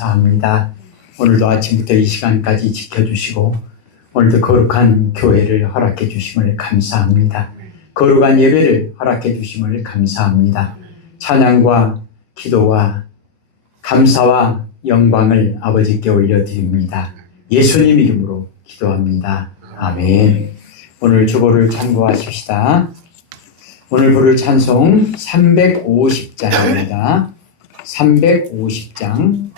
감사합니다. 오늘도 아침부터 이 시간까지 지켜주시고 오늘도 거룩한 교회를 허락해 주심을 감사합니다. 거룩한 예배를 허락해 주심을 감사합니다. 찬양과 기도와 감사와 영광을 아버지께 올려드립니다. 예수님 이름으로 기도합니다. 아멘. 오늘 주보를 참고하십시다. 오늘 부를 찬송 350장입니다. 350장.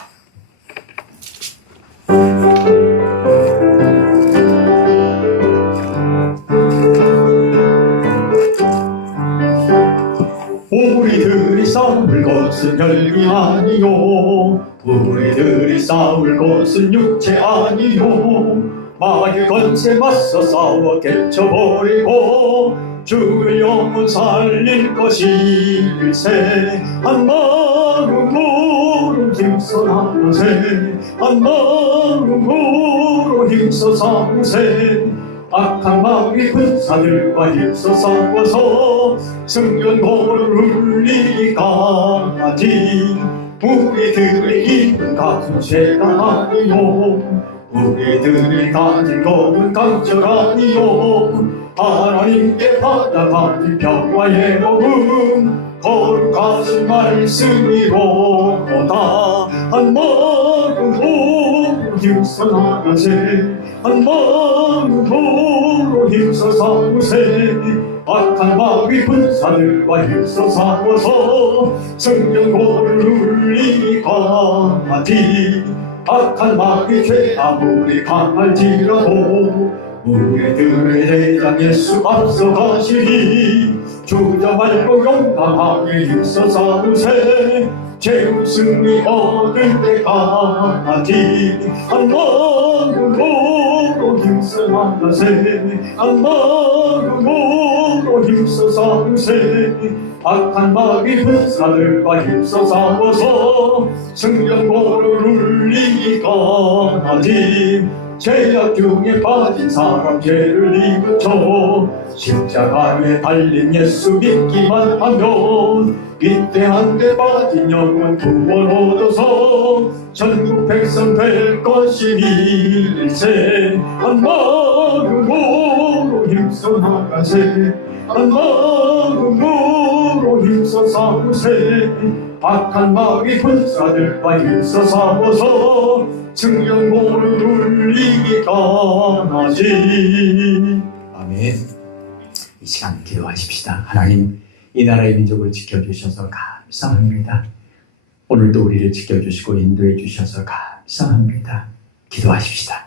우리들이 싸울 것은 혈기 아니요, 우리들이 싸울 것은 육체 아니요, 마귀 권세 맞서 싸워 깨쳐버리고 주의 영혼 살릴 것일세. 한 마음으로 힘써 나가세, 한 마음으로 힘써 싸우세. 악한 마귀 군사들과 힘써 싸워서 승전고를 울리기까지 우리들이 입은 가슴 죄가 아니요, 우리들이 가진 것은 강철 아니요, 하나님께 받아가는 평화의 복음 거룩하신 말씀이로다. 한 마음으로 힘써 나가세, 한 마음으로 힘써 싸우세. 악한 마귀 군사들과 힘써 싸워서 성령고를 울리기까지 악한 마귀 죄 아무리 강할지라도 우리들의 대장 예수 앞서 가시니 주저 말고 용감하게 힘써 싸우세. 최후 승리 얻을 때까지 한 마음으로 힘써 나가세, 한 마음으로 힘써 싸우세. 악한 마귀 군사들과 힘써 싸워서 승전고를 울리기까지 죄악 중에 빠진 사람 죄를 이고쳐 십자가에 달린 예수 믿기만 하면 위대한 데 빠진 영혼 구원 얻어서 전국 백성 될 것이일세. 한 마음으로 힘써 나가세, 한 마음으로 힘써 싸우세. 악한 마귀 군사들과 힘써 싸워서 승전고를 울리기까지. 아멘. 이 시간 기도하십시다. 하나님, 이 나라의 민족을 지켜주셔서 감사합니다. 오늘도 우리를 지켜주시고 인도해 주셔서 감사합니다. 기도하십시다.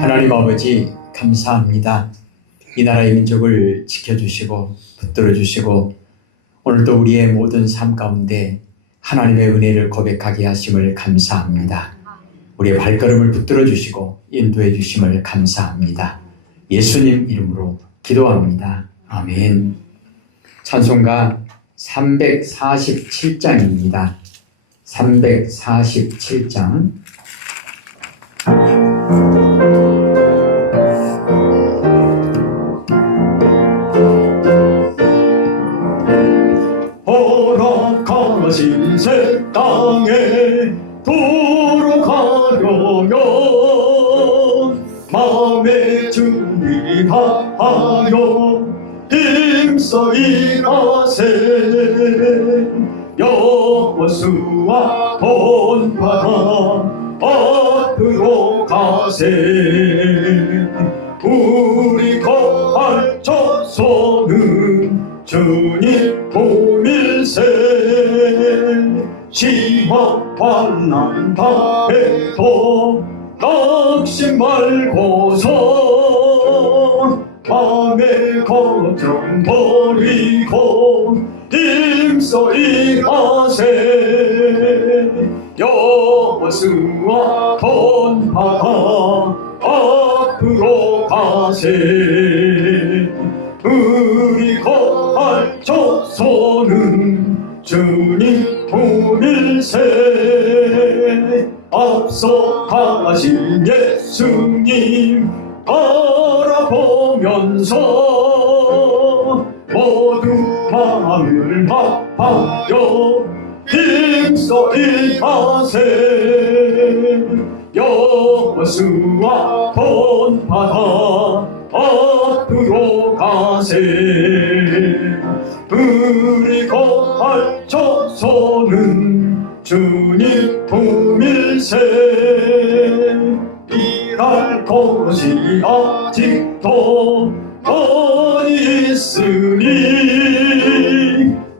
하나님 아버지 감사합니다. 이 나라의 민족을 지켜주시고 붙들어주시고 오늘도 우리의 모든 삶 가운데 하나님의 은혜를 고백하게 하심을 감사합니다. 우리의 발걸음을 붙들어주시고 인도해 주심을 감사합니다. 예수님 이름으로 기도합니다. 아멘. 찬송가 347장입니다. 347장. 허락하신 새 땅에 돌아가려면 마음의 준비하여 힘써 일하세. 여호수아 본파라 앞으로 가세. 우리 거할 첫 손은 주님 주님 보밀세 시와 환난 답해도 낙심 말고서 마음의 걱정 버리고 힘써 일하세 여수와 번바다 앞으로 가세 우리 거할 조선은 주님 보밀세 앞서 가신 예수님 바라보면서 모두 마음을 합하여 힘써 일하세 여수와 번바다 앞으로 가세 우리 거할 조선은 주님 보밀세 일할 것이 아직도 많이 있으니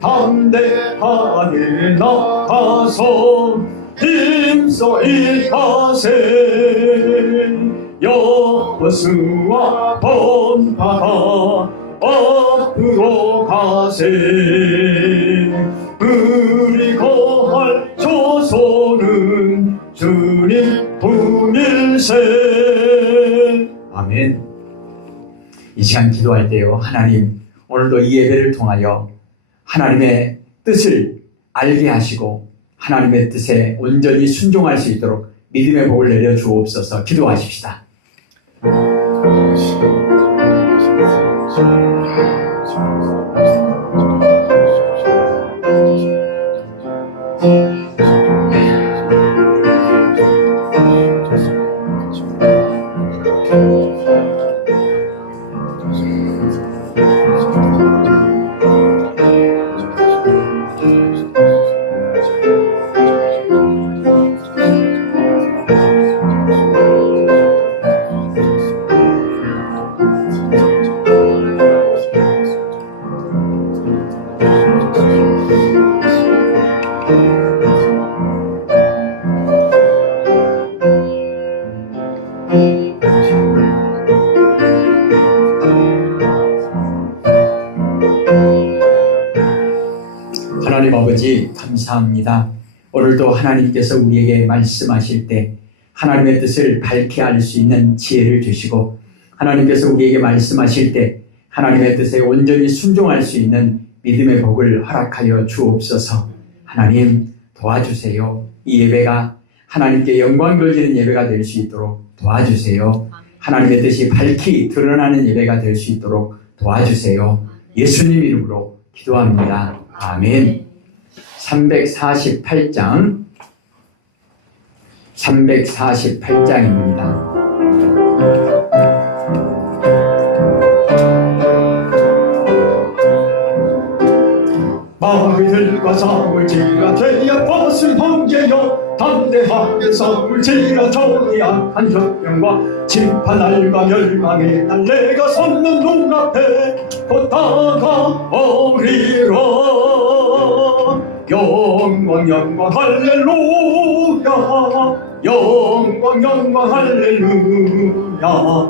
담대하게 나가서 힘써 일하세 여수와 번바다 앞으로 가세 우리 거할 조선은 주님 보밀세. 아멘. 이 시간 기도할 때요, 하나님 오늘도 이 예배를 통하여 하나님의 뜻을 알게 하시고 하나님의 뜻에 온전히 순종할 수 있도록 믿음의 복을 내려 주옵소서. 기도하십시다. 하나님 아버지 감사합니다. 오늘도 하나님께서 우리에게 말씀하실 때 하나님의 뜻을 밝게 알 수 있는 지혜를 주시고 하나님께서 우리에게 말씀하실 때 하나님의 뜻에 온전히 순종할 수 있는 믿음의 복을 허락하여 주옵소서. 하나님 도와주세요. 이 예배가 하나님께 영광 돌리는 예배가 될 수 있도록 도와주세요. 하나님의 뜻이 밝히 드러나는 예배가 될 수 있도록 도와주세요. 예수님 이름으로 기도합니다. 아멘. 348장 348장입니다. 마귀들과 싸울 지라 죄야 벗은 황제여 담대하게 싸울 지라 저리 악한 혁명과 심판날과 멸망의 날 내가 섰는 눈앞에 곧 다가오리라 영광 영광 할렐루야 영광 영광 할렐루야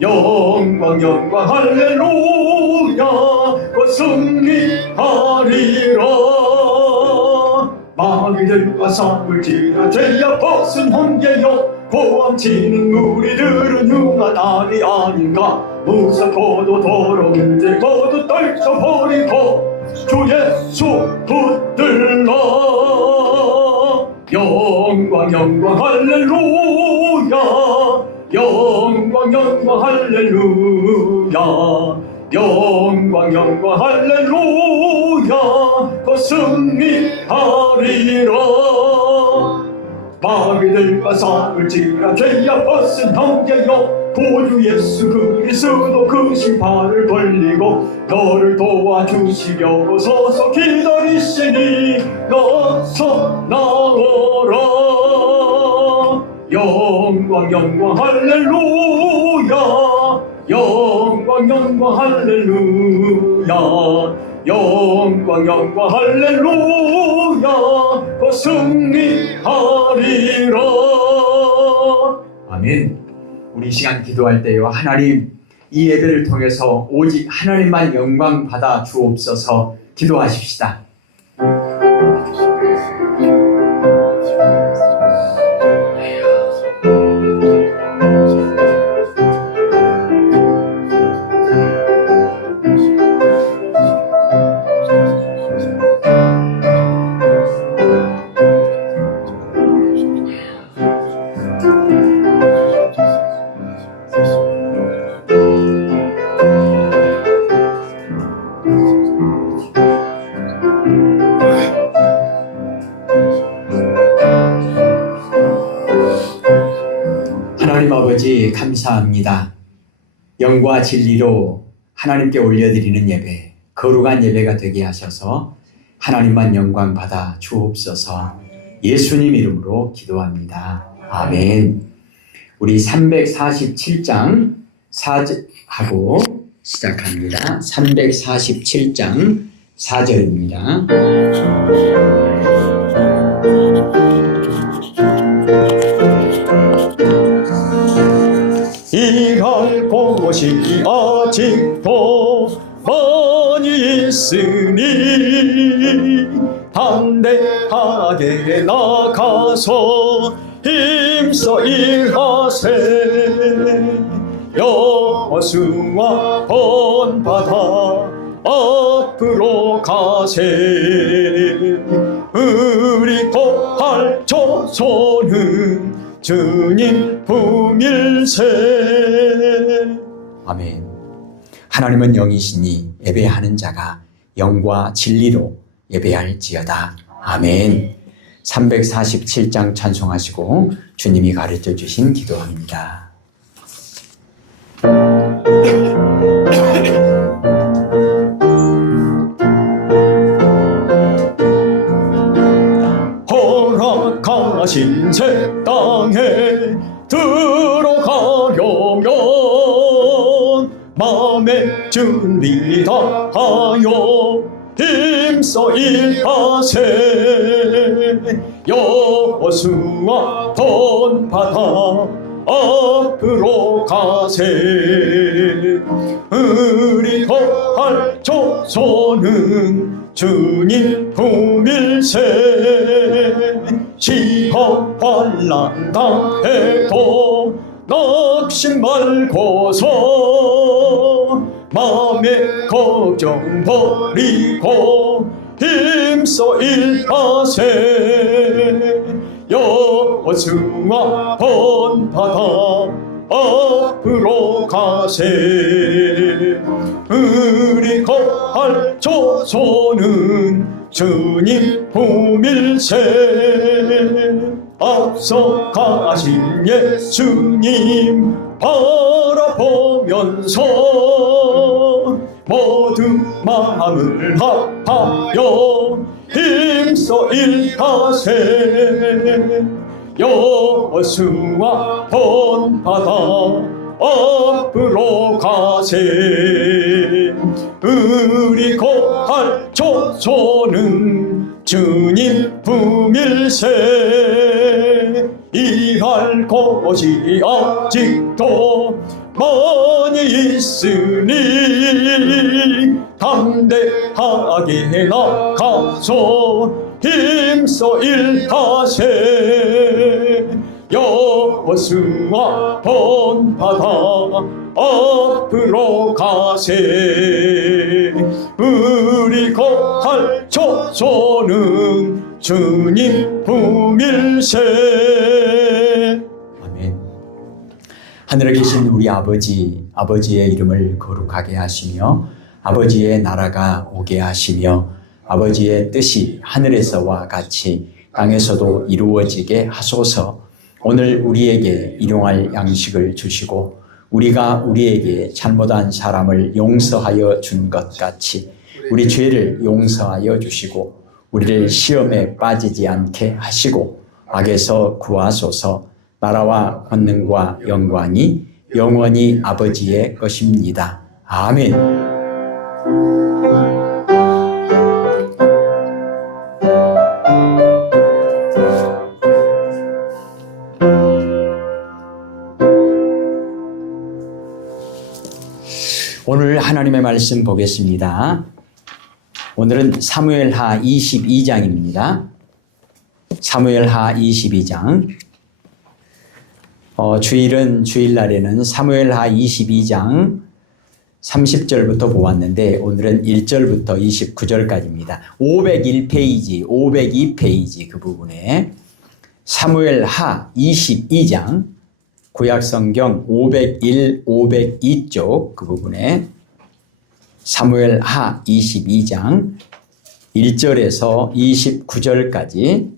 영광 영광 할렐루야 곧 승리하리라 마귀들과 싸울지라 죄야 벗은 황제여 고함치는 우리들은 흉한 아닌가 무섭고도 더러운 죄 모두 떨쳐버리고 주 예수 붙들라 영광 영광 할렐루야 영광 영광 할렐루야 영광 영광 할렐루야 곧 승리하리라 마귀들과 싸울지라 죄야 벗은 형제여 구주 예수 그리스도 그 심판을 벌리고 너를 도와주시려고 서서 기다리시니 어서 나오라 영광 영광 할렐루야 영광 영광 할렐루야 영광 영광 할렐루야 곧 승리하리라. 아멘. 우리 이 시간 기도할 때요, 하나님, 이 예배를 통해서 오직 하나님만 영광 받아 주옵소서. 기도하십시다. 하나님 아버지, 감사합니다. 영과 진리로 하나님께 올려드리는 예배, 거룩한 예배가 되게 하셔서 하나님만 영광 받아 주옵소서. 예수님 이름으로 기도합니다. 아멘. 우리 347장 4절하고 시작합니다. 347장 4절입니다. 일할 곳이 아직도 많이 있으니 담대하게 나가서 힘써 일하세. 여호수아 본받아 앞으로 가세. 우리 고할 조소는 주님 품일세. 아멘. 하나님은 영이시니 예배하는 자가 영과 진리로 예배할지어다. 아멘. 347장 찬송하시고 주님이 가르쳐 주신 기도합니다. 허락하신 새 땅에 들어가려면 마음의 준비 다하여 힘써 일하세. 여호수아 본받아 앞으로 가세. 우리 거할 조소는 주님 품일세. 시험 환난 당해도 낙심 말고서 마음의 걱정 버리고 힘써 일하세. 여호수아 본받아 앞으로 가세. 우리 거할 조소는 주님 품일세. 앞서 가신 예수님 바라보면서 모두 마음을 합하여 힘써 일하세. 여호수아 본받아 앞으로 가세. 우리 거할 조소는 주님 품일세. 일할 곳이 아직도 많이 있으니 담대하게 나가서 힘써 일하세. 여호수아 본받아 앞으로 가세. 우리 거할 조소는 주님 품일세. 아멘. 하늘에 계신 우리 아버지, 아버지의 이름을 거룩하게 하시며 아버지의 나라가 오게 하시며 아버지의 뜻이 하늘에서와 같이 땅에서도 이루어지게 하소서. 오늘 우리에게 일용할 양식을 주시고 우리가 우리에게 잘못한 사람을 용서하여 준 것 같이 우리 죄를 용서하여 주시고 우리를 시험에 빠지지 않게 하시고 악에서 구하소서. 나라와 권능과 영광이 영원히 아버지의 것입니다. 아멘. 하나님의 말씀 보겠습니다. 오늘은 사무엘하 22장입니다. 사무엘하 22장. 주일은 주일날에는 사무엘하 22장 30절부터 보았는데 오늘은 1절부터 29절까지입니다. 501페이지, 502페이지 그 부분에 사무엘하 22장 구약성경 501, 502쪽 그 부분에 사무엘하 22장 1절에서 29절까지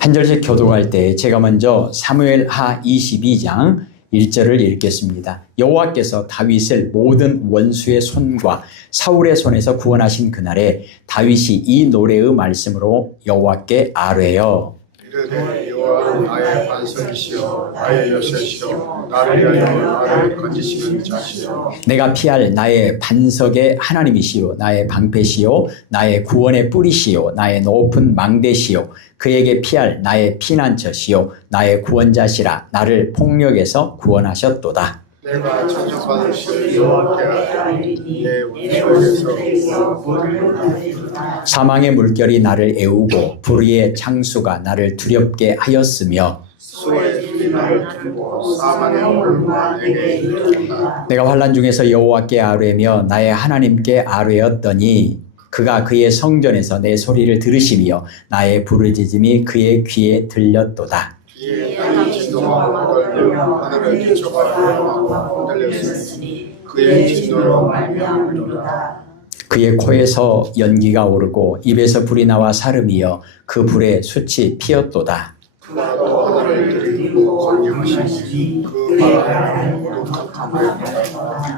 한 절씩 교독할 때 제가 먼저 사무엘하 22장 1절을 읽겠습니다. 여호와께서 다윗을 모든 원수의 손과 사울의 손에서 구원하신 그날에 다윗이 이 노래의 말씀으로 여호와께 아뢰어 이르되 여호와 나의 반석이시여 나의 요새시여 나를 위하여 나를 건지시는 자시여 내가 피할 나의 반석의 하나님이시요 나의 방패시요 나의 구원의 뿌리시요 나의 높은 망대시요 그에게 피할 나의 피난처시요 나의 구원자시라 나를 폭력에서 구원하셨도다. 내가 천정받으실 여호와께 아뢰리니 내 원수에게서 구원하리라. 사망의 물결이 나를 애우고 불의의 창수가 나를 두렵게 하였으며 수의 힘이 나를 들고 사망의 물과 내게 이르렀다. 내가 환난 중에서 여호와께 아뢰며 나의 하나님께 아뢰었더니 그가 그의 성전에서 내 소리를 들으시며 나의 부르짖음이 그의 귀에 들렸도다. 이에 땅이 진동하고 떨며 하늘을 뒤쳐가고 흔들렸으니 그의 진노로 말미암으리로다. 그의 코에서 연기가 오르고 입에서 불이 나와 사름이여 그 불에 숯이 피었도다. 그가 또 하늘을 들이고 건영하시니 그 바람에 독하고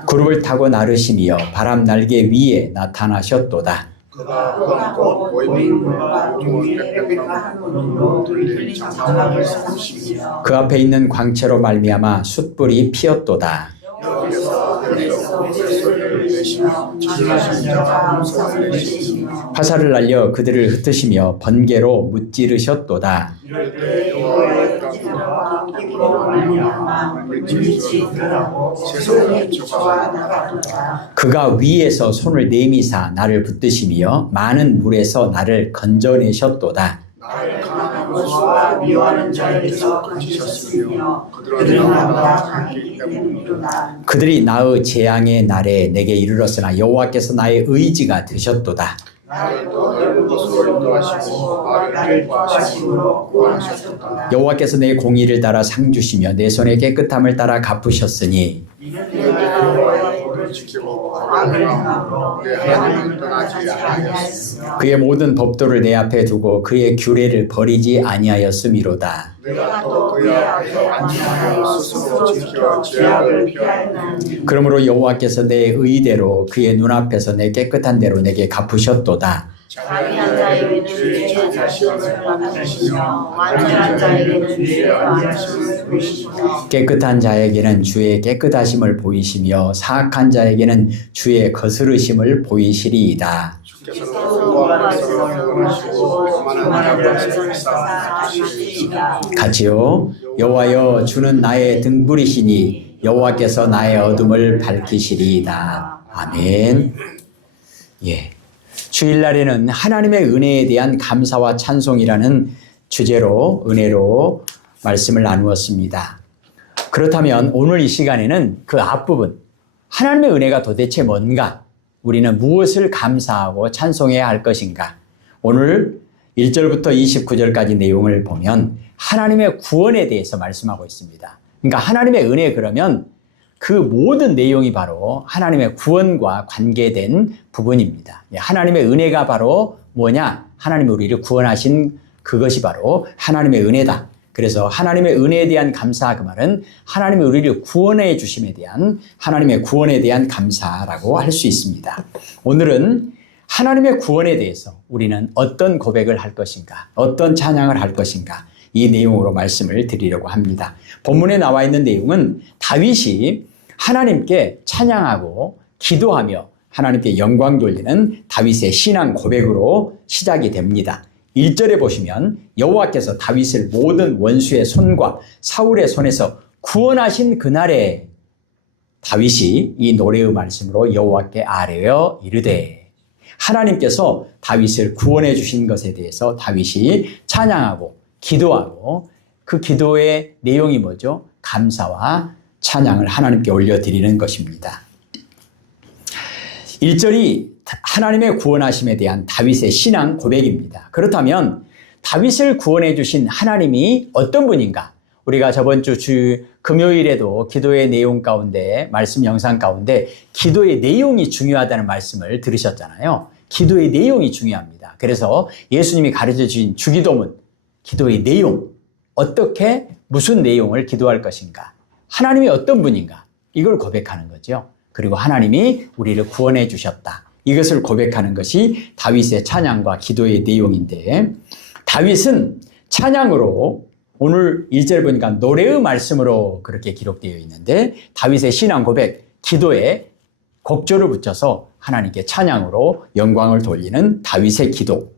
구름을 타고 나르시며 바람 날개 위에 나타나셨도다. 그가 검고 보이는 우중은 빽빽한 눈으로 들린 장막을 삼으시며 그 앞에 있는 광채로 말미암아 숯불이 피었도다. 여호와께서 하늘에서 소리를 내시며 지존하신 자가 음성을 내시며 화살을 날려 그들을 흩으시며 번개로 무찌르셨도다. 이럴 때 여호와의 땅과 기쁨으로 말미암아 물질이 드러나고 세상의 조가 나가도다. 그가 위에서 손을 내미사 나를 붙드시며 많은 물에서 나를 건져내셨도다. 나를 강한 원수와 미워하는 자에게서 건지셨으며 그들은 나보다 강하기 때문이로다. 그들이 나의 재앙의 날에 내게 이르렀으나 여호와께서 나의 의지가 되셨도다. 나를 또 넓은 곳으로 인도하시고 나를 기뻐하심으로 구원하셨도다. 여호와께서 내 공의를 따라 상 주시며 내 손의 깨끗함을 따라 갚으셨으니 내가 여호와의 법을 지키고 악을 행함으로 내 하나님을 떠나지 아니하였으며 그의 모든 법도를 내 앞에 두고 그의 규례를 버리지 아니하였음이로다. 내가 또 그의 앞에 안전하여 스스로 지켜 죄악을 피하였나니 그러므로 여호와께서 내 의대로 그의 눈앞에서 내 깨끗한 대로 내게 갚으셨도다. 자비한 자에게는 주의 자신을 받으시며 완전한 자에게는 주의 완전하심을 보이시며 깨끗한 자에게는 주의 깨끗하심을 보이시며 사악한 자에게는 주의 거스르심을 보이시리이다. 주께서 공부하는 백성을 구원하시고 교만한 자를 살리시리이다. 같이요. 여호와여 주는 나의 등불이시니 여호와께서 나의 어둠을 밝히시리이다. 아멘. 예. 주일날에는 하나님의 은혜에 대한 감사와 찬송이라는 주제로 은혜로 말씀을 나누었습니다. 그렇다면 오늘 이 시간에는 그 앞부분 하나님의 은혜가 도대체 뭔가? 우리는 무엇을 감사하고 찬송해야 할 것인가? 오늘 1절부터 29절까지 내용을 보면 하나님의 구원에 대해서 말씀하고 있습니다. 그러니까 하나님의 은혜 그러면 그 모든 내용이 바로 하나님의 구원과 관계된 부분입니다. 하나님의 은혜가 바로 뭐냐? 하나님이 우리를 구원하신 그것이 바로 하나님의 은혜다. 그래서 하나님의 은혜에 대한 감사, 그 말은 하나님이 우리를 구원해 주심에 대한 하나님의 구원에 대한 감사라고 할 수 있습니다. 오늘은 하나님의 구원에 대해서 우리는 어떤 고백을 할 것인가, 어떤 찬양을 할 것인가, 이 내용으로 말씀을 드리려고 합니다. 본문에 나와 있는 내용은 다윗이 하나님께 찬양하고 기도하며 하나님께 영광 돌리는 다윗의 신앙 고백으로 시작이 됩니다. 1절에 보시면 여호와께서 다윗을 모든 원수의 손과 사울의 손에서 구원하신 그날에 다윗이 이 노래의 말씀으로 여호와께 아뢰어 이르되, 하나님께서 다윗을 구원해 주신 것에 대해서 다윗이 찬양하고 기도하고, 그 기도의 내용이 뭐죠? 감사와 찬양을 하나님께 올려드리는 것입니다. 1절이 하나님의 구원하심에 대한 다윗의 신앙 고백입니다. 그렇다면 다윗을 구원해 주신 하나님이 어떤 분인가? 우리가 저번 주 금요일에도 기도의 내용 가운데, 말씀 영상 가운데 기도의 내용이 중요하다는 말씀을 들으셨잖아요. 기도의 내용이 중요합니다. 그래서 예수님이 가르쳐 주신 주기도문, 기도의 내용, 어떻게 무슨 내용을 기도할 것인가, 하나님이 어떤 분인가, 이걸 고백하는 거죠. 그리고 하나님이 우리를 구원해 주셨다, 이것을 고백하는 것이 다윗의 찬양과 기도의 내용인데, 다윗은 찬양으로, 오늘 1절 보니까 노래의 말씀으로 그렇게 기록되어 있는데, 다윗의 신앙 고백, 기도에 곡조를 붙여서 하나님께 찬양으로 영광을 돌리는 다윗의 기도.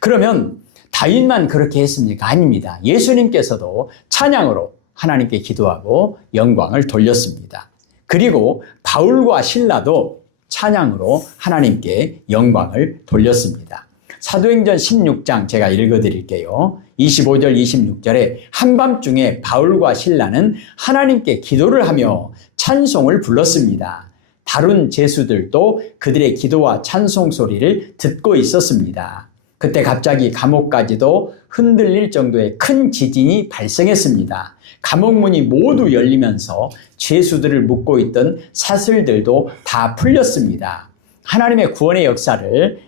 그러면 다윗만 그렇게 했습니까? 아닙니다. 예수님께서도 찬양으로 하나님께 기도하고 영광을 돌렸습니다. 그리고 바울과 실라도 찬양으로 하나님께 영광을 돌렸습니다. 사도행전 16장 제가 읽어드릴게요. 25절 26절에 한밤중에 바울과 실라는 하나님께 기도를 하며 찬송을 불렀습니다. 다른 제수들도 그들의 기도와 찬송 소리를 듣고 있었습니다. 그때 갑자기 감옥까지도 흔들릴 정도의 큰 지진이 발생했습니다. 감옥문이 모두 열리면서 죄수들을 묶고 있던 사슬들도 다 풀렸습니다. 하나님의 구원의 역사를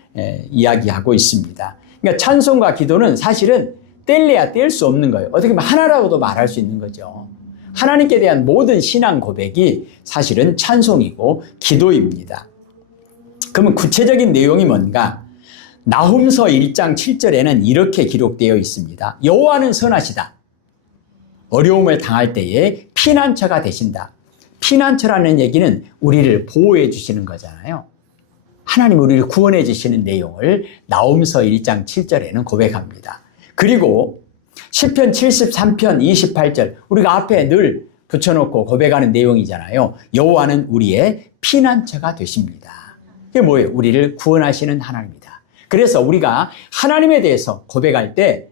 이야기하고 있습니다. 그러니까 찬송과 기도는 사실은 뗄래야 뗄 수 없는 거예요. 어떻게 보면 하나라고도 말할 수 있는 거죠. 하나님께 대한 모든 신앙 고백이 사실은 찬송이고 기도입니다. 그러면 구체적인 내용이 뭔가? 나훔서 1장 7절에는 이렇게 기록되어 있습니다. 여호와는 선하시다. 어려움을 당할 때에 피난처가 되신다. 피난처라는 얘기는 우리를 보호해 주시는 거잖아요. 하나님 우리를 구원해 주시는 내용을 나훔서 1장 7절에는 고백합니다. 그리고 시편 73편 28절, 우리가 앞에 늘 붙여놓고 고백하는 내용이잖아요. 여호와는 우리의 피난처가 되십니다. 이게 뭐예요? 우리를 구원하시는 하나님이다. 그래서 우리가 하나님에 대해서 고백할 때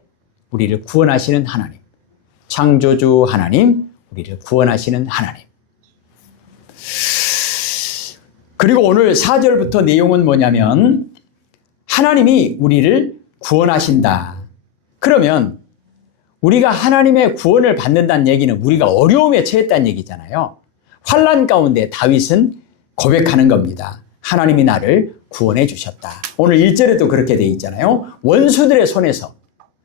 우리를 구원하시는 하나님, 창조주 하나님, 우리를 구원하시는 하나님. 그리고 오늘 4절부터 내용은 뭐냐면 하나님이 우리를 구원하신다. 그러면 우리가 하나님의 구원을 받는다는 얘기는 우리가 어려움에 처했다는 얘기잖아요. 환난 가운데 다윗은 고백하는 겁니다. 하나님이 나를 구원해 주셨다. 오늘 1절에도 그렇게 되어 있잖아요. 원수들의 손에서,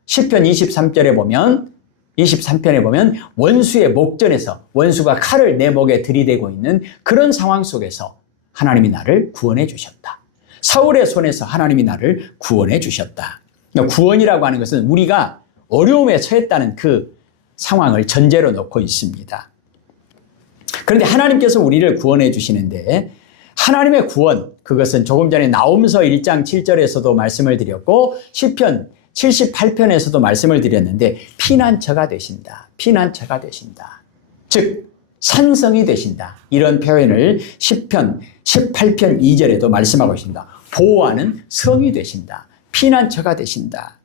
시편 23절에 보면, 23편에 보면 원수의 목전에서 원수가 칼을 내 목에 들이대고 있는 그런 상황 속에서 하나님이 나를 구원해 주셨다. 사울의 손에서 하나님이 나를 구원해 주셨다. 그러니까 구원이라고 하는 것은 우리가 어려움에 처했다는 그 상황을 전제로 놓고 있습니다. 그런데 하나님께서 우리를 구원해 주시는데, 하나님의 구원, 그것은 조금 전에 나홈서 1장 7절에서도 말씀을 드렸고 시편 78편에서도 말씀을 드렸는데, 피난처가 되신다. 피난처가 되신다. 즉 산성이 되신다. 이런 표현을 시편 18편 2절에도 말씀하고 있습니다. 보호하는 성이 되신다. 피난처가 되신다.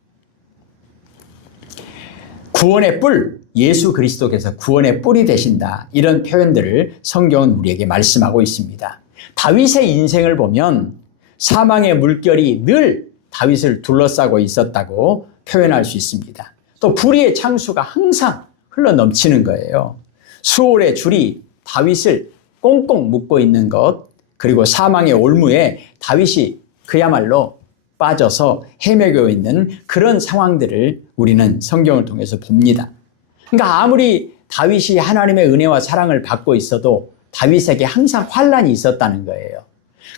구원의 뿔, 예수 그리스도께서 구원의 뿔이 되신다. 이런 표현들을 성경은 우리에게 말씀하고 있습니다. 다윗의 인생을 보면 사망의 물결이 늘 다윗을 둘러싸고 있었다고 표현할 수 있습니다. 또 불의의 창수가 항상 흘러넘치는 거예요. 수월의 줄이 다윗을 꽁꽁 묶고 있는 것, 그리고 사망의 올무에 다윗이 그야말로 빠져서 헤매고 있는 그런 상황들을 우리는 성경을 통해서 봅니다. 그러니까 아무리 다윗이 하나님의 은혜와 사랑을 받고 있어도 다윗에게 항상 환난이 있었다는 거예요.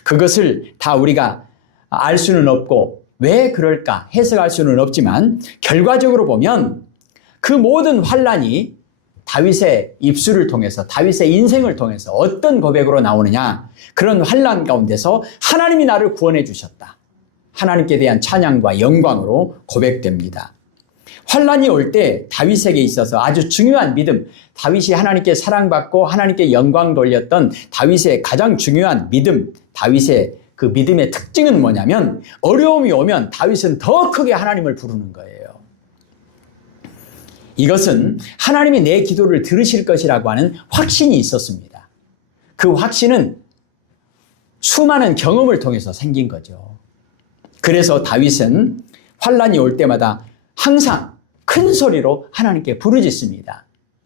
그것을 다 우리가 알 수는 없고 왜 그럴까 해석할 수는 없지만, 결과적으로 보면 그 모든 환난이 다윗의 입술을 통해서, 다윗의 인생을 통해서 어떤 고백으로 나오느냐, 그런 환난 가운데서 하나님이 나를 구원해 주셨다. 하나님께 대한 찬양과 영광으로 고백됩니다. 환란이 올 때 다윗에게 있어서 아주 중요한 믿음, 다윗이 하나님께 사랑받고 하나님께 영광 돌렸던 다윗의 가장 중요한 믿음, 다윗의 그 믿음의 특징은 뭐냐면 어려움이 오면 다윗은 더 크게 하나님을 부르는 거예요. 이것은 하나님이 내 기도를 들으실 것이라고 하는 확신이 있었습니다. 그 확신은 수많은 경험을 통해서 생긴 거죠. 그래서 다윗은 환란이 올 때마다 항상 큰 소리로 하나님께 부르짖습니다.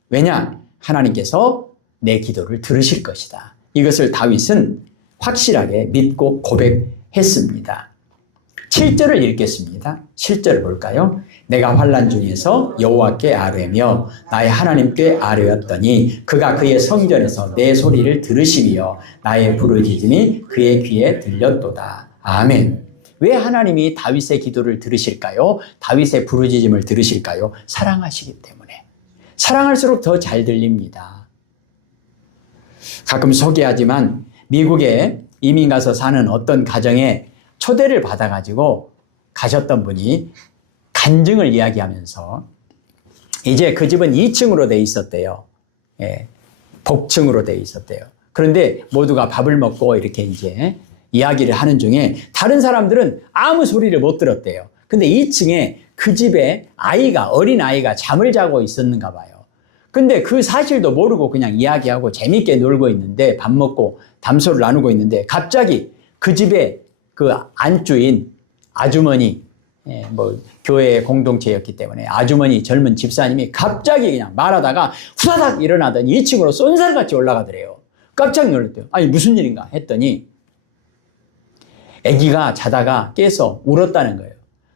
왜냐? 하나님께서 내 기도를 들으실 것이다. 이것을 다윗은 확실하게 믿고 고백했습니다. 7절을 읽겠습니다. 7절을 볼까요? 내가 환난 중에서 여호와께 아뢰며 나의 하나님께 아뢰었더니 그가 그의 성전에서 내 소리를 들으시며 나의 부르짖음이 그의 귀에 들렸도다. 아멘. 왜 하나님이 다윗의 기도를 들으실까요? 다윗의 부르짖음을 들으실까요? 사랑하시기 때문에. 사랑할수록 더 잘 들립니다. 가끔 소개하지만 미국에 이민 가서 사는 어떤 가정에 초대를 받아가지고 가셨던 분이 간증을 이야기하면서 이제 그 집은 2층으로 돼 있었대요. 예, 복층으로 돼 있었대요. 그런데 모두가 밥을 먹고 이렇게 이제 이야기를 하는 중에 다른 사람들은 아무 소리를 못 들었대요. 근데 2층에 그 집에 어린 아이가 잠을 자고 있었는가 봐요. 근데 그 사실도 모르고 그냥 이야기하고 재밌게 놀고 있는데 밥 먹고 담소를 나누고 있는데 갑자기 그 집에 그 안주인 아주머니, 교회 공동체였기 때문에 아주머니 젊은 집사님이 갑자기 그냥 말하다가 후다닥 일어나더니 2층으로 쏜살같이 올라가더래요. 깜짝 놀랐대요. 아니 무슨 일인가 했더니 아기가 자다가 깨서 울었다는 거예요.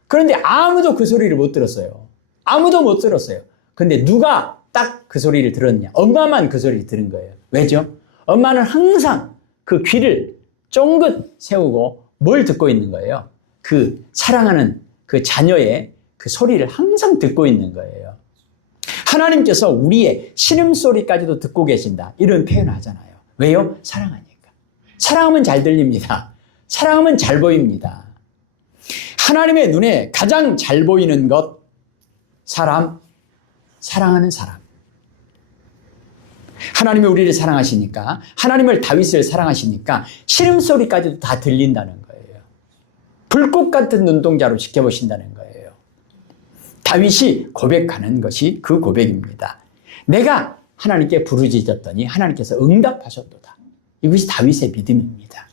그런데 아무도 그 소리를 못 들었어요. 아무도 못 들었어요. 근데 누가 딱 그 소리를 들었냐? 엄마만 그 소리를 들은 거예요. 왜죠? 엄마는 항상 그 귀를 쫑긋 세우고 뭘 듣고 있는 거예요? 그 사랑하는 그 자녀의 그 소리를 항상 듣고 있는 거예요. 하나님께서 우리의 신음소리까지도 듣고 계신다. 이런 표현을 하잖아요. 왜요? 사랑하니까. 사랑하면 잘 들립니다. 사랑하면 잘 보입니다. 하나님의 눈에 가장 잘 보이는 것, 사랑하는 사람. 하나님이 우리를 사랑하시니까, 하나님을 다윗을 사랑하시니까 신음소리까지도 다 들린다는 거예요. 불꽃 같은 눈동자로 지켜보신다는 거예요. 다윗이 고백하는 것이 그 고백입니다. 내가 하나님께 부르짖었더니 하나님께서 응답하셨도다. 이것이 다윗의 믿음입니다.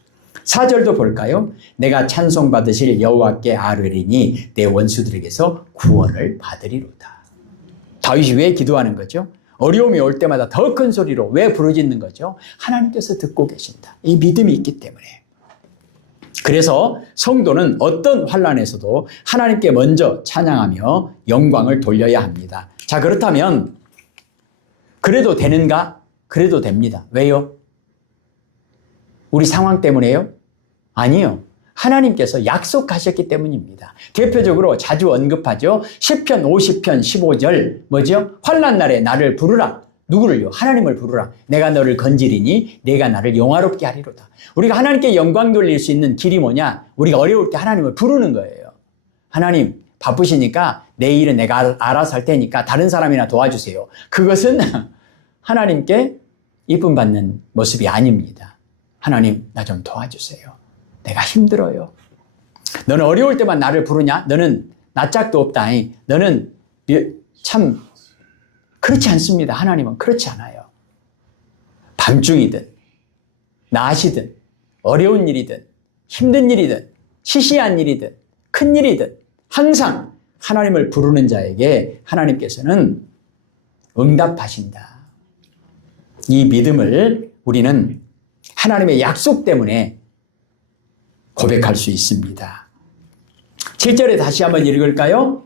4절도 볼까요? 내가 찬송받으실 여호와께 아뢰리니 내 원수들에게서 구원을 받으리로다. 다윗이 왜 기도하는 거죠? 어려움이 올 때마다 더 큰 소리로 왜 부르짖는 거죠? 하나님께서 듣고 계신다. 이 믿음이 있기 때문에. 그래서 성도는 어떤 환난에서도 하나님께 먼저 찬양하며 영광을 돌려야 합니다. 자, 그렇다면 그래도 되는가? 그래도 됩니다. 왜요? 우리 상황 때문에요? 아니요. 하나님께서 약속하셨기 때문입니다. 대표적으로 자주 언급하죠. 시편 50편 15절 뭐죠? 환난 날에 나를 부르라. 누구를요? 하나님을 부르라. 내가 너를 건지리니 내가 나를 영화롭게 하리로다. 우리가 하나님께 영광 돌릴 수 있는 길이 뭐냐? 우리가 어려울 때 하나님을 부르는 거예요. 하나님 바쁘시니까 내 일은 내가 알아서 할 테니까 다른 사람이나 도와주세요. 그것은 하나님께 이쁨 받는 모습이 아닙니다. 하나님 나 좀 도와주세요. 내가 힘들어요. 너는 어려울 때만 나를 부르냐? 너는 낯짝도 없다. 너는 참 그렇지 않습니다. 하나님은 그렇지 않아요. 밤중이든 낮이든 어려운 일이든 힘든 일이든 시시한 일이든 큰 일이든 항상 하나님을 부르는 자에게 하나님께서는 응답하신다. 이 믿음을 우리는 하나님의 약속 때문에 고백할 수 있습니다. 7절에 다시 한번 읽을까요?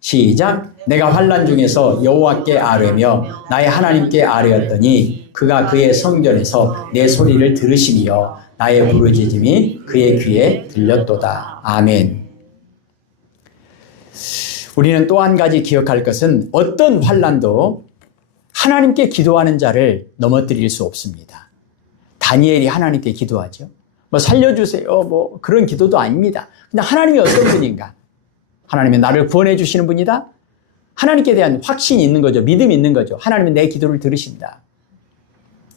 시작. 내가 환난 중에서 여호와께 아뢰며 나의 하나님께 아뢰었더니 그가 그의 성전에서 내 소리를 들으시며 나의 부르짖음이 그의 귀에 들렸도다. 아멘. 우리는 또 한 가지 기억할 것은 어떤 환난도 하나님께 기도하는 자를 넘어뜨릴 수 없습니다. 다니엘이 하나님께 기도하죠. 뭐 살려주세요. 뭐 그런 기도도 아닙니다. 그냥 하나님이 어떤 분인가? 하나님이 나를 구원해 주시는 분이다? 하나님께 대한 확신이 있는 거죠. 믿음이 있는 거죠. 하나님은 내 기도를 들으신다.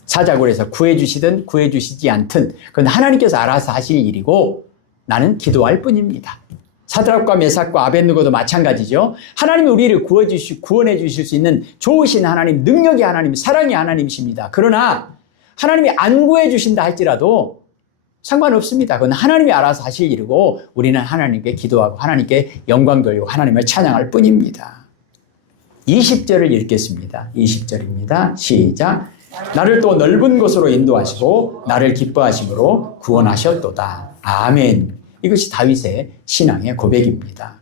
사자굴에서 구해 주시든 구해 주시지 않든 그건 하나님께서 알아서 하실 일이고 나는 기도할 뿐입니다. 사드락과 메삭과 아벳느고도 마찬가지죠. 하나님이 우리를 구원해 주실 수 있는 좋으신 하나님, 능력의 하나님, 사랑의 하나님이십니다. 그러나 하나님이 안 구해 주신다 할지라도 상관없습니다. 그건 하나님이 알아서 하실 일이고 우리는 하나님께 기도하고 하나님께 영광 돌리고 하나님을 찬양할 뿐입니다. 20절을 읽겠습니다. 20절입니다. 시작. 나를 또 넓은 곳으로 인도하시고 나를 기뻐하심으로 구원하셨도다. 아멘. 이것이 다윗의 신앙의 고백입니다.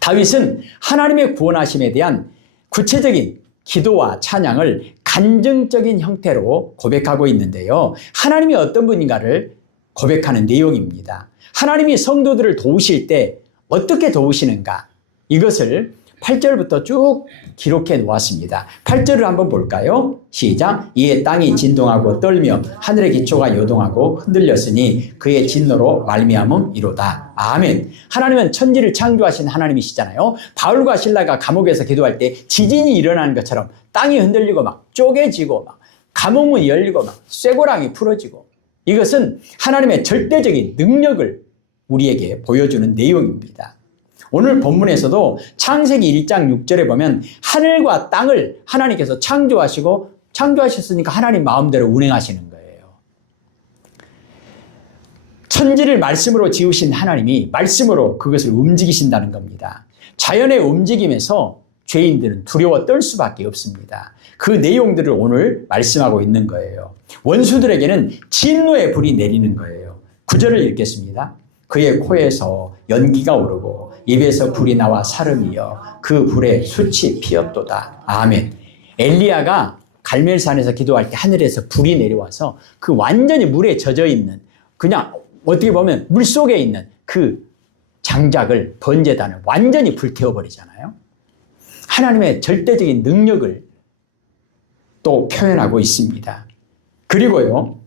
다윗은 하나님의 구원하심에 대한 구체적인 기도와 찬양을 간증적인 형태로 고백하고 있는데요. 하나님이 어떤 분인가를 고백하는 내용입니다. 하나님이 성도들을 도우실 때 어떻게 도우시는가? 이것을 8절부터 쭉 기록해 놓았습니다. 8절을 한번 볼까요? 시작. 이에 땅이 진동하고 떨며 하늘의 기초가 요동하고 흔들렸으니 그의 진노로 말미암음이로다. 아멘. 하나님은 천지를 창조하신 하나님이시잖아요. 바울과 실라가 감옥에서 기도할 때 지진이 일어나는 것처럼 땅이 흔들리고 막 쪼개지고 막 감옥문이 열리고 막 쇠고랑이 풀어지고 이것은 하나님의 절대적인 능력을 우리에게 보여주는 내용입니다. 오늘 본문에서도 창세기 1장 6절에 보면 하늘과 땅을 하나님께서 창조하셨으니까 하나님 마음대로 운행하시는 거예요. 천지를 말씀으로 지으신 하나님이 말씀으로 그것을 움직이신다는 겁니다. 자연의 움직임에서 죄인들은 두려워 떨 수밖에 없습니다. 그 내용들을 오늘 말씀하고 있는 거예요. 원수들에게는 진노의 불이 내리는 거예요. 9절을 읽겠습니다. 그의 코에서 연기가 오르고 입에서 불이 나와 사름이여 그 불에 숯이 피었도다. 아멘. 엘리야가 갈멜산에서 기도할 때 하늘에서 불이 내려와서 그 완전히 물에 젖어 있는 그냥 어떻게 보면 물 속에 있는 그 장작을 번제단을 완전히 불태워버리잖아요. 하나님의 절대적인 능력을 또 표현하고 있습니다. 그리고요.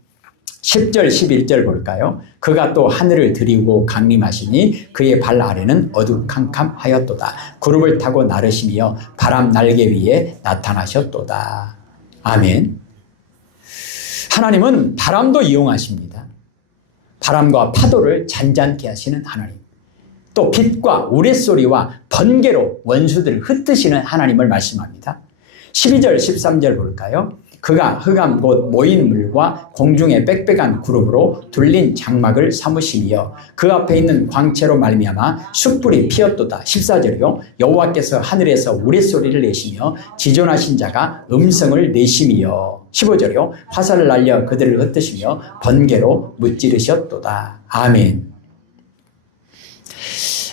10절, 11절 볼까요? 그가 또 하늘을 드리고 강림하시니 그의 발 아래는 어두캄캄하였도다. 구름을 타고 나르시며 바람 날개 위에 나타나셨도다. 아멘. 하나님은 바람도 이용하십니다. 바람과 파도를 잔잔케 하시는 하나님. 또 빛과 우레소리와 번개로 원수들을 흩으시는 하나님을 말씀합니다. 12절, 13절 볼까요? 그가 흑암 곧 모인 물과 공중의 빽빽한 구름으로 둘린 장막을 삼으시며 그 앞에 있는 광채로 말미암아 숯불이 피었도다. 14절이요. 여호와께서 하늘에서 우레소리를 내시며 지존하신 자가 음성을 내시며 15절이요. 화살을 날려 그들을 흩으시며 번개로 무찌르셨도다. 아멘.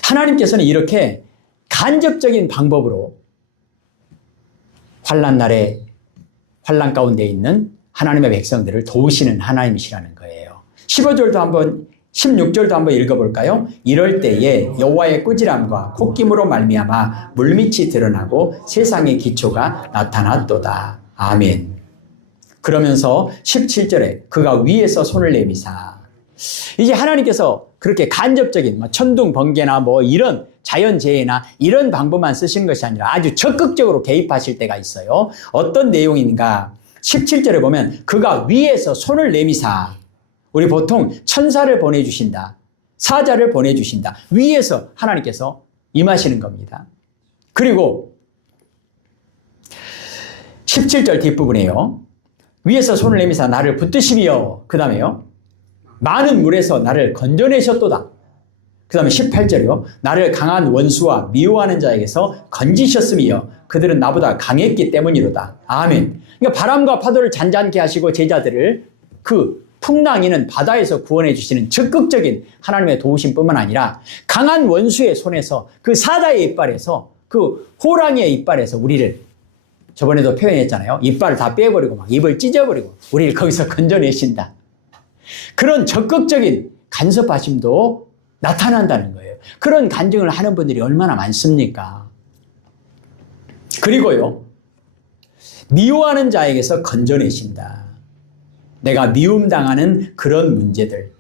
하나님께서는 이렇게 간접적인 방법으로 환난 날에 환난 가운데 있는 하나님의 백성들을 도우시는 하나님이시라는 거예요. 15절도 한번 16절도 한번 읽어볼까요? 이럴 때에 여호와의 꾸지람과 콧김으로 말미암아 물밑이 드러나고 세상의 기초가 나타났도다. 아멘. 그러면서 17절에 그가 위에서 손을 내미사 이제 하나님께서 그렇게 간접적인 천둥 번개나 이런 자연재해나 이런 방법만 쓰신 것이 아니라 아주 적극적으로 개입하실 때가 있어요. 어떤 내용인가? 17절에 보면 그가 위에서 손을 내미사 우리 보통 천사를 보내주신다. 사자를 보내주신다. 위에서 하나님께서 임하시는 겁니다. 그리고 17절 뒷부분에요. 위에서 손을 내미사 나를 붙드시며 그 다음에요. 많은 물에서 나를 건져내셨도다. 그 다음에 18절이요. 나를 강한 원수와 미워하는 자에게서 건지셨으며 그들은 나보다 강했기 때문이로다. 아멘. 그러니까 바람과 파도를 잔잔케 하시고 제자들을 그 풍랑이는 바다에서 구원해 주시는 적극적인 하나님의 도우심뿐만 아니라 강한 원수의 손에서 그 사자의 이빨에서 그 호랑이의 이빨에서 우리를 저번에도 표현했잖아요. 이빨을 다 빼버리고 막 입을 찢어버리고 우리를 거기서 건져내신다. 그런 적극적인 간섭하심도 나타난다는 거예요. 그런 간증을 하는 분들이 얼마나 많습니까? 그리고요. 미워하는 자에게서 건져내신다. 내가 미움당하는 그런 문제들,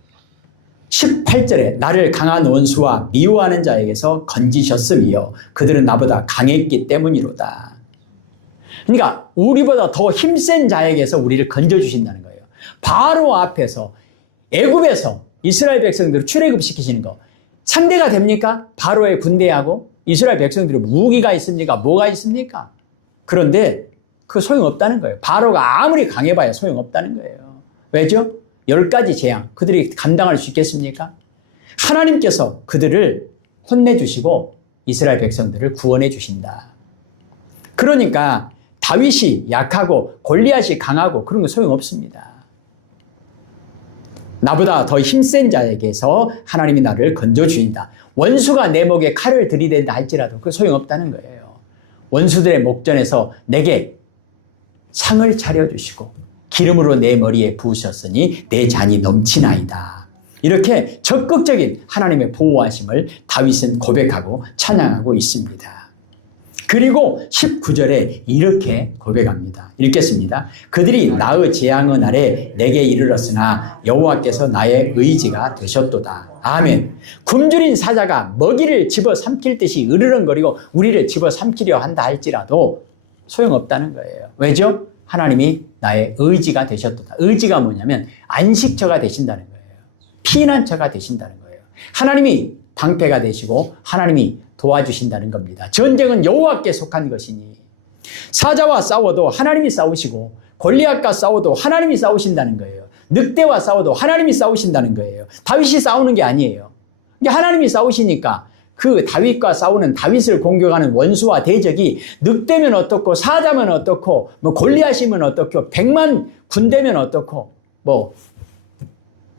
8절에 나를 강한 원수와 미워하는 자에게서 건지셨으며 그들은 나보다 강했기 때문이로다. 그러니까 우리보다 더 힘센 자에게서 우리를 건져주신다는 거예요. 바로 앞에서 애굽에서 이스라엘 백성들을 출애굽시키시는 거 상대가 됩니까? 바로의 군대하고 이스라엘 백성들이 무기가 있습니까? 뭐가 있습니까? 그런데 그 소용없다는 거예요. 바로가 아무리 강해봐야 소용없다는 거예요. 왜죠? 10가지 재앙 그들이 감당할 수 있겠습니까? 하나님께서 그들을 혼내주시고 이스라엘 백성들을 구원해 주신다. 그러니까 다윗이 약하고 골리앗이 강하고 그런 거 소용없습니다. 나보다 더 힘센 자에게서 하나님이 나를 건져주신다. 원수가 내 목에 칼을 들이댄다 할지라도 그 소용없다는 거예요. 원수들의 목전에서 내게 상을 차려주시고 기름으로 내 머리에 부으셨으니 내 잔이 넘치나이다. 이렇게 적극적인 하나님의 보호하심을 다윗은 고백하고 찬양하고 있습니다. 그리고 19절에 이렇게 고백합니다. 읽겠습니다. 그들이 나의 재앙의 날에 내게 이르렀으나 여호와께서 나의 의지가 되셨도다. 아멘. 굶주린 사자가 먹이를 집어삼킬 듯이 으르렁거리고 우리를 집어삼키려 한다 할지라도 소용없다는 거예요. 왜죠? 하나님이 나의 의지가 되셨도다. 의지가 뭐냐면 안식처가 되신다는 거예요. 피난처가 되신다는 거예요. 하나님이 방패가 되시고 하나님이 도와주신다는 겁니다. 전쟁은 여호와께 속한 것이니 사자와 싸워도 하나님이 싸우시고 골리앗과 싸워도 하나님이 싸우신다는 거예요. 늑대와 싸워도 하나님이 싸우신다는 거예요. 다윗이 싸우는 게 아니에요. 하나님이 싸우시니까 그 다윗과 싸우는 다윗을 공격하는 원수와 대적이 늑대면 어떻고 사자면 어떻고 뭐 골리앗이면 어떻고 100만 군대면 어떻고 뭐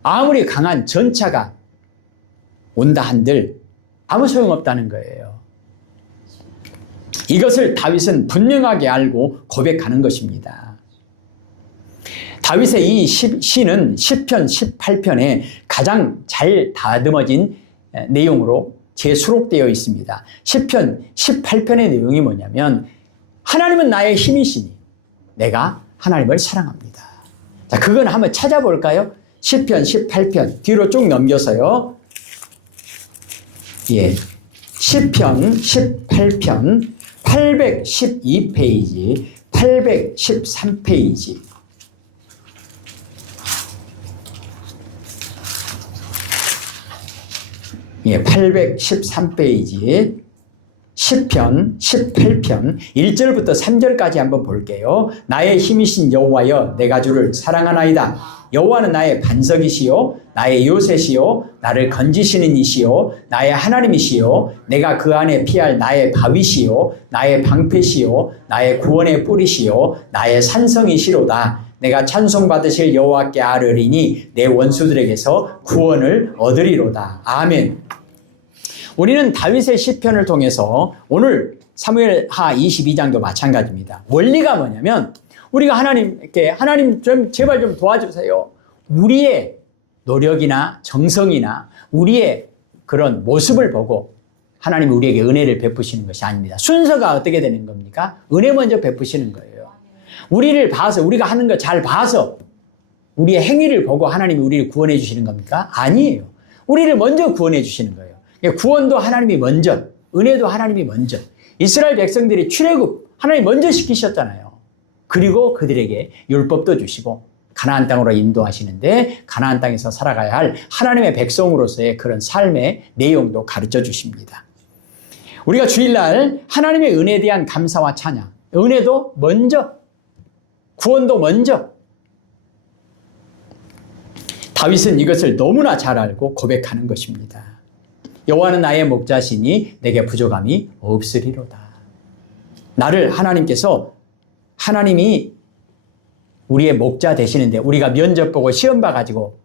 아무리 강한 전차가 온다 한들 아무 소용없다는 거예요. 이것을 다윗은 분명하게 알고 고백하는 것입니다. 다윗의 이 시는 시편 18편에 가장 잘 다듬어진 내용으로 재수록되어 있습니다. 시편 18편의 내용이 뭐냐면 하나님은 나의 힘이시니 내가 하나님을 사랑합니다. 자, 그건 한번 찾아볼까요? 시편 18편 뒤로 쭉 넘겨서요. 예, 시편 18편 812페이지, 813페이지. 예, 813페이지. 시편 18편 1절부터 3절까지 한번 볼게요. 나의 힘이신 여호와여 내가 주를 사랑하나이다. 여호와는 나의 반석이시요 나의 요새시요 나를 건지시는 이시요 나의 하나님이시요 내가 그 안에 피할 나의 바위시요 나의 방패시요 나의 구원의 뿌리시요 나의 산성이시로다. 내가 찬송받으실 여호와께 아뢰리니 내 원수들에게서 구원을 얻으리로다. 아멘. 우리는 다윗의 시편을 통해서 오늘 사무엘하 22장도 마찬가지입니다. 원리가 뭐냐면 우리가 하나님께 하나님 좀 제발 좀 도와주세요. 우리의 노력이나 정성이나 우리의 그런 모습을 보고 하나님이 우리에게 은혜를 베푸시는 것이 아닙니다. 순서가 어떻게 되는 겁니까? 은혜 먼저 베푸시는 거예요. 우리를 봐서 우리가 하는 거 잘 봐서 우리의 행위를 보고 하나님이 우리를 구원해 주시는 겁니까? 아니에요. 우리를 먼저 구원해 주시는 거예요. 구원도 하나님이 먼저, 은혜도 하나님이 먼저. 이스라엘 백성들이 출애굽 하나님 먼저 시키셨잖아요. 그리고 그들에게 율법도 주시고 가나안 땅으로 인도하시는데 가나안 땅에서 살아가야 할 하나님의 백성으로서의 그런 삶의 내용도 가르쳐 주십니다. 우리가 주일날 하나님의 은혜에 대한 감사와 찬양, 은혜도 먼저, 구원도 먼저. 다윗은 이것을 너무나 잘 알고 고백하는 것입니다. 여호와는 나의 목자시니 내게 부족함이 없으리로다. 나를 하나님이 우리의 목자 되시는데 우리가 면접 보고 시험 봐가지고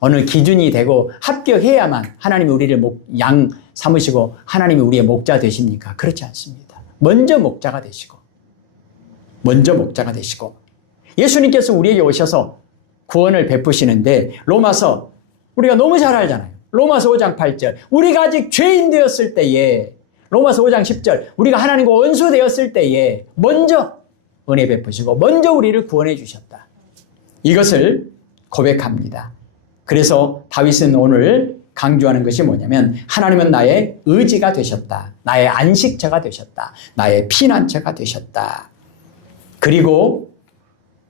어느 기준이 되고 합격해야만 하나님이 우리를 양 삼으시고 하나님이 우리의 목자 되십니까? 그렇지 않습니다. 먼저 목자가 되시고 예수님께서 우리에게 오셔서 구원을 베푸시는데 로마서 우리가 너무 잘 알잖아요. 로마서 5장 8절 우리가 아직 죄인 되었을 때에 로마서 5장 10절 우리가 하나님과 원수 되었을 때에 먼저 은혜 베푸시고 먼저 우리를 구원해 주셨다. 이것을 고백합니다. 그래서 다윗은 오늘 강조하는 것이 뭐냐면 하나님은 나의 의지가 되셨다. 나의 안식처가 되셨다. 나의 피난처가 되셨다. 그리고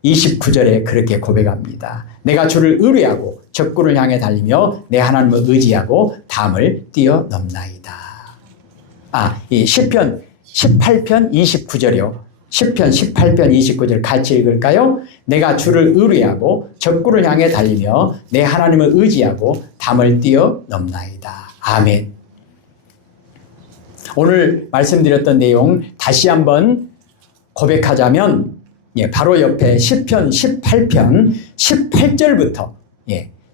29절에 그렇게 고백합니다. 내가 주를 의뢰하고 적군을 향해 달리며 내 하나님을 의지하고 담을 뛰어넘나이다. 이 시편 18편 29절이요. 시편 18편 29절 같이 읽을까요? 내가 주를 의뢰하고 적군을 향해 달리며 내 하나님을 의지하고 담을 뛰어넘나이다. 아멘. 오늘 말씀드렸던 내용 다시 한번 고백하자면 바로 옆에 시편 18편 18절부터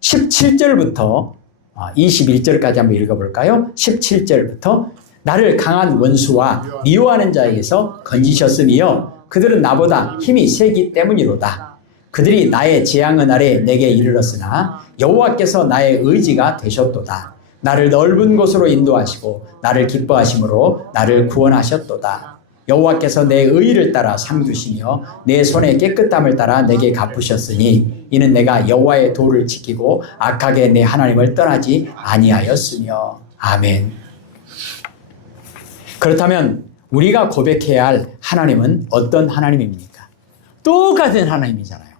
17절부터 21절까지 한번 읽어볼까요? 17절부터 나를 강한 원수와 미워하는 자에게서 건지셨으며 그들은 나보다 힘이 세기 때문이로다. 그들이 나의 재앙은 아래 내게 이르렀으나 여호와께서 나의 의지가 되셨도다. 나를 넓은 곳으로 인도하시고 나를 기뻐하심으로 나를 구원하셨도다. 여호와께서 내 의를 따라 상 주시며 내 손의 깨끗함을 따라 내게 갚으셨으니 이는 내가 여호와의 도를 지키고 악하게 내 하나님을 떠나지 아니하였으며. 아멘. 그렇다면 우리가 고백해야 할 하나님은 어떤 하나님입니까? 똑같은 하나님이잖아요.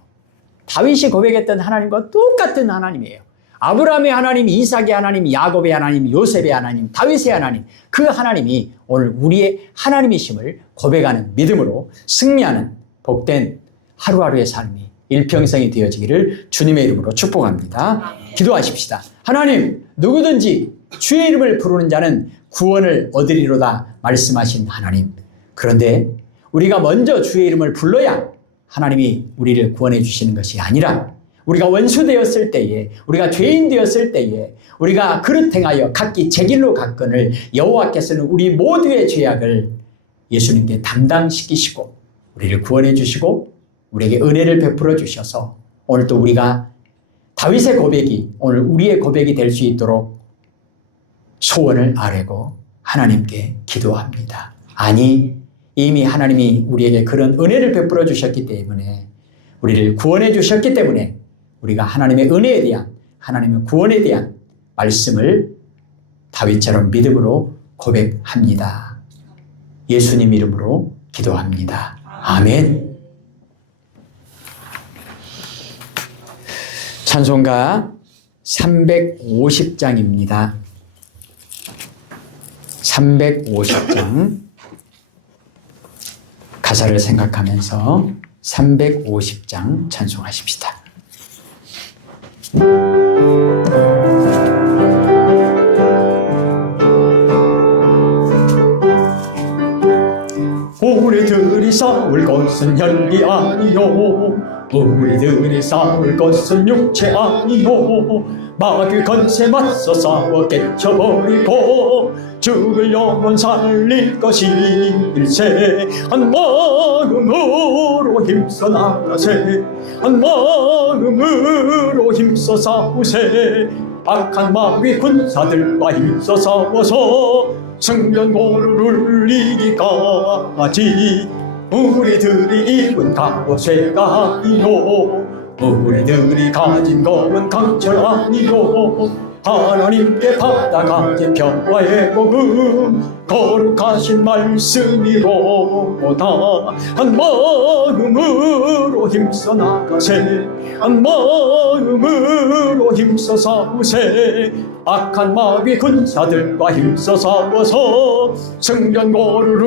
다윗이 고백했던 하나님과 똑같은 하나님이에요. 아브라함의 하나님, 이삭의 하나님, 야곱의 하나님, 요셉의 하나님, 다윗의 하나님, 그 하나님이 오늘 우리의 하나님이심을 고백하는 믿음으로 승리하는 복된 하루하루의 삶이 일평생이 되어지기를 주님의 이름으로 축복합니다. 기도하십시다. 하나님, 누구든지 주의 이름을 부르는 자는 구원을 얻으리로다 말씀하신 하나님. 그런데 우리가 먼저 주의 이름을 불러야 하나님이 우리를 구원해 주시는 것이 아니라 우리가 원수 되었을 때에, 우리가 죄인 되었을 때에, 우리가 그릇 행하여 각기 제 길로 갔거늘 여호와께서는 우리 모두의 죄악을 예수님께 담당시키시고 우리를 구원해 주시고 우리에게 은혜를 베풀어 주셔서 오늘도 우리가 다윗의 고백이 오늘 우리의 고백이 될 수 있도록 소원을 아뢰고 하나님께 기도합니다. 아니, 이미 하나님이 우리에게 그런 은혜를 베풀어 주셨기 때문에, 우리를 구원해 주셨기 때문에 우리가 하나님의 은혜에 대한, 하나님의 구원에 대한 말씀을 다윗처럼 믿음으로 고백합니다. 예수님 이름으로 기도합니다. 아멘. 찬송가 350장입니다. 350장 가사를 생각하면서 350장 찬송하십시다. 우리들이 싸울 것은 혈기 아니요 우리들이 싸울 것은 육체 아니요 마귀 건세 맞서 싸워 깨쳐버리고 죽을 영혼 살릴 것일세. 한 마음으로 힘써 나가세. 한 마음으로 힘써 싸우세. 악한 마귀 군사들과 힘써 싸워서 승전고를 울리기까지 우리들이 입은 갑옷쇠가 아니요 우리들이 가진 검은 강철 아니요 하나님께 받아가진 평화의 복음 거룩하신 말씀이로다. 한 마음으로 힘써 나가세. 한 마음으로 힘써 싸우세. 악한 마귀 군사들과 힘써 싸워서 승전고를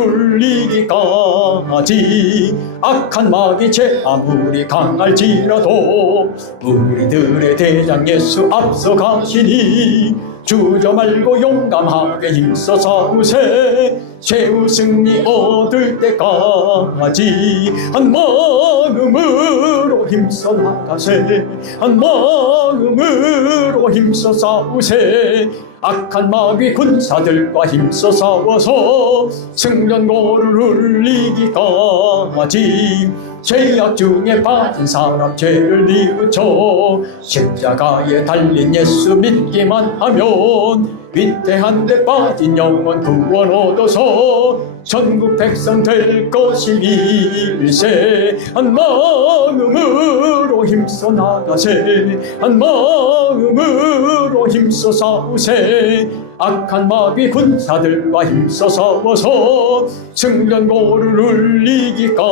울리기까지 악한 마귀 죄 아무리 강할지라도 우리들의 대장 예수 앞서 가시니 주저 말고 용감하게 힘써 싸우세. 최후 승리 얻을 때까지 한 마음으로 힘써 나가세. 한 마음으로 힘써 싸우세. 악한 마귀 군사들과 힘써 싸워서 승전고를 울리기까지 죄악 중에 빠진 사람 죄를 뉘우쳐 십자가에 달린 예수 믿기만 하면 위태한 데 빠진 영혼 구원 얻어서 전국 백성 될 것이 일세. 한 마음으로 힘써 나가세. 한 마음으로 힘써 싸우세. 악한 마귀 군사들과 힘써 싸워서 승전고를 울리기까지.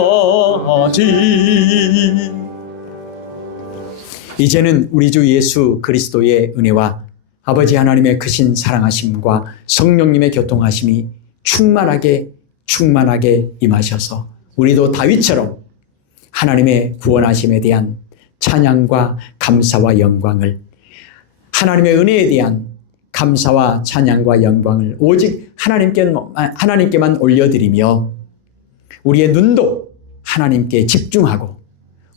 이제는 우리 주 예수 그리스도의 은혜와 아버지 하나님의 크신 사랑하심과 성령님의 교통하심이 충만하게 임하셔서 우리도 다윗처럼 하나님의 구원하심에 대한 찬양과 감사와 영광을, 하나님의 은혜에 대한 감사와 찬양과 영광을 오직 하나님께만 올려드리며 우리의 눈도 하나님께 집중하고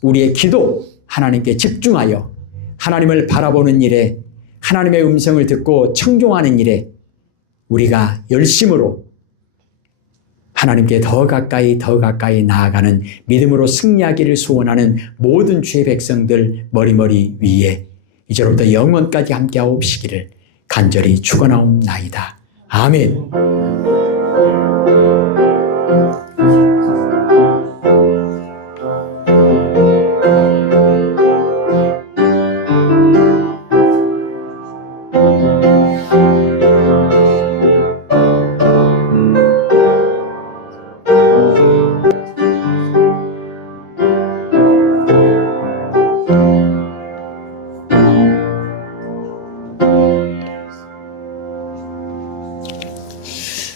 우리의 기도 하나님께 집중하여 하나님을 바라보는 일에, 하나님의 음성을 듣고 청종하는 일에 우리가 열심으로 하나님께 더 가까이 나아가는 믿음으로 승리하기를 소원하는 모든 주의 백성들 머리머리 위에 이제로부터 영원까지 함께하옵시기를 간절히 축원하옵나이다. 아멘.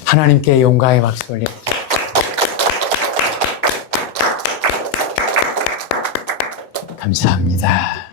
하나님께 영광의 박수 올립니다. 감사합니다.